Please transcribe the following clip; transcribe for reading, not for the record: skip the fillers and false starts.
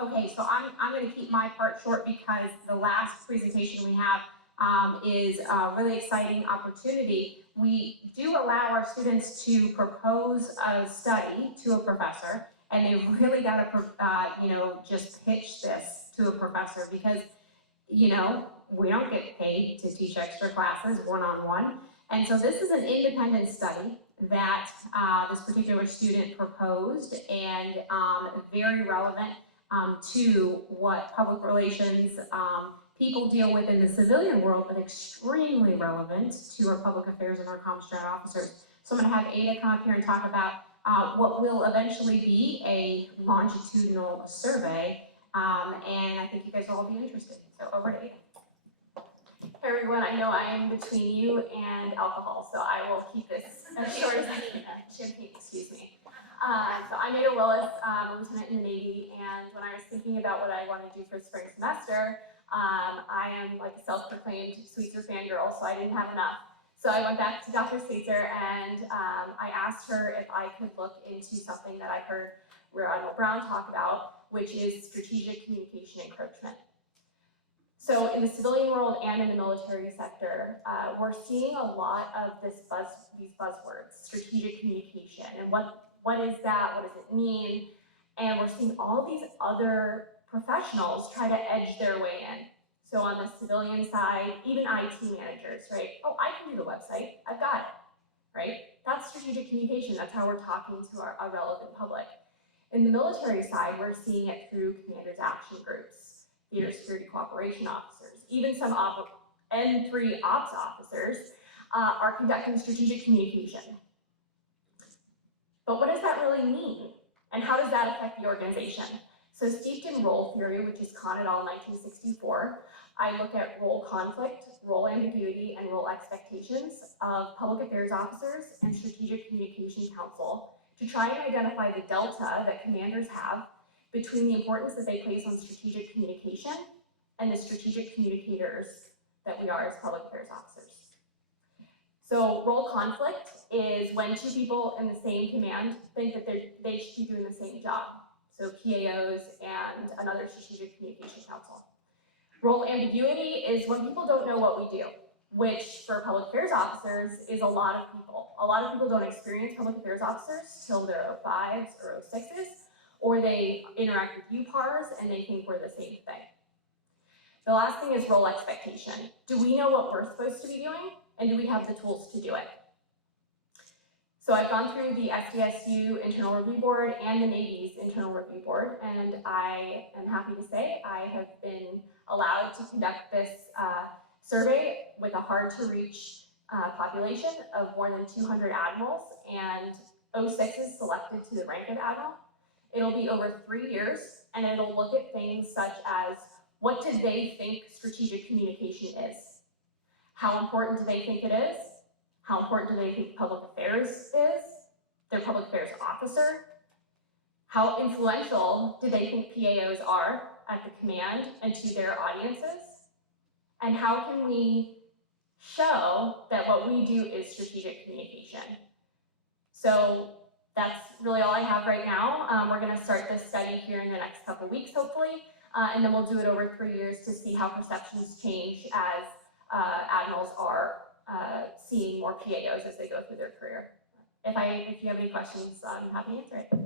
Okay, so I'm going to keep my part short because the last presentation we have is a really exciting opportunity. We do allow our students to propose a study to a professor, and they've really got to, just pitch this to a professor because, we don't get paid to teach extra classes one-on-one. And so this is an independent study that this particular student proposed, and very relevant to what public relations people deal with in the civilian world, but extremely relevant to our public affairs and our CompStrat officers. So I'm going to have Ada come up here and talk about what will eventually be a longitudinal survey, and I think you guys will all be interested. So over to Ada. Hey everyone, I know I am between you and alcohol, so I will keep this as short as I can. Champagne, excuse me. So I'm Ada Willis, lieutenant in the Navy, and when I was thinking about what I want to do for spring semester, I am like a self-proclaimed Sweetser fangirl, so I didn't have enough. So I went back to Dr. Sweetser and I asked her if I could look into something that I heard Admiral Brown talk about, which is strategic communication encroachment. So in the civilian world and in the military sector, we're seeing a lot of these buzzwords, strategic communication, and what is that, what does it mean? And we're seeing all these other professionals try to edge their way in. So on the civilian side, even IT managers, right? Oh, I can do the website, I've got it, right? That's strategic communication, that's how we're talking to our relevant public. In the military side, we're seeing it through commanders' action groups, theater security cooperation officers, even some N3 ops officers are conducting strategic communication. But what does that really mean? And how does that affect the organization? So steeped in role theory, which is Kahn et al. 1964, I look at role conflict, role ambiguity, and role expectations of public affairs officers and strategic communication counsel to try and identify the delta that commanders have between the importance that they place on strategic communication and the strategic communicators that we are as public affairs officers. So role conflict is when two people in the same command think that they should be doing the same job. So PAOs and another strategic communication counsel. Role ambiguity is when people don't know what we do, which for public affairs officers is a lot of people. A lot of people don't experience public affairs officers till they're 05s or 06s, or they interact with UPARs and they think we're the same thing. The last thing is role expectation. Do we know what we're supposed to be doing, and do we have the tools to do it? So I've gone through the SDSU Internal Review Board and the Navy's Internal Review Board, and I am happy to say I have been allowed to conduct this survey with a hard-to-reach population of more than 200 admirals, and 06 is selected to the rank of admiral. It'll be over 3 years, and it'll look at things such as what do they think strategic communication is? How important do they think it is? How important do they think public affairs is? Their public affairs officer? How influential do they think PAOs are at the command and to their audiences? And how can we show that what we do is strategic communication? So that's really all I have right now. We're going to start this study here in the next couple weeks, hopefully, and then we'll do it over 3 years to see how perceptions change as admirals are seeing more PAOs as they go through their career. If you have any questions, I'm happy to answer it.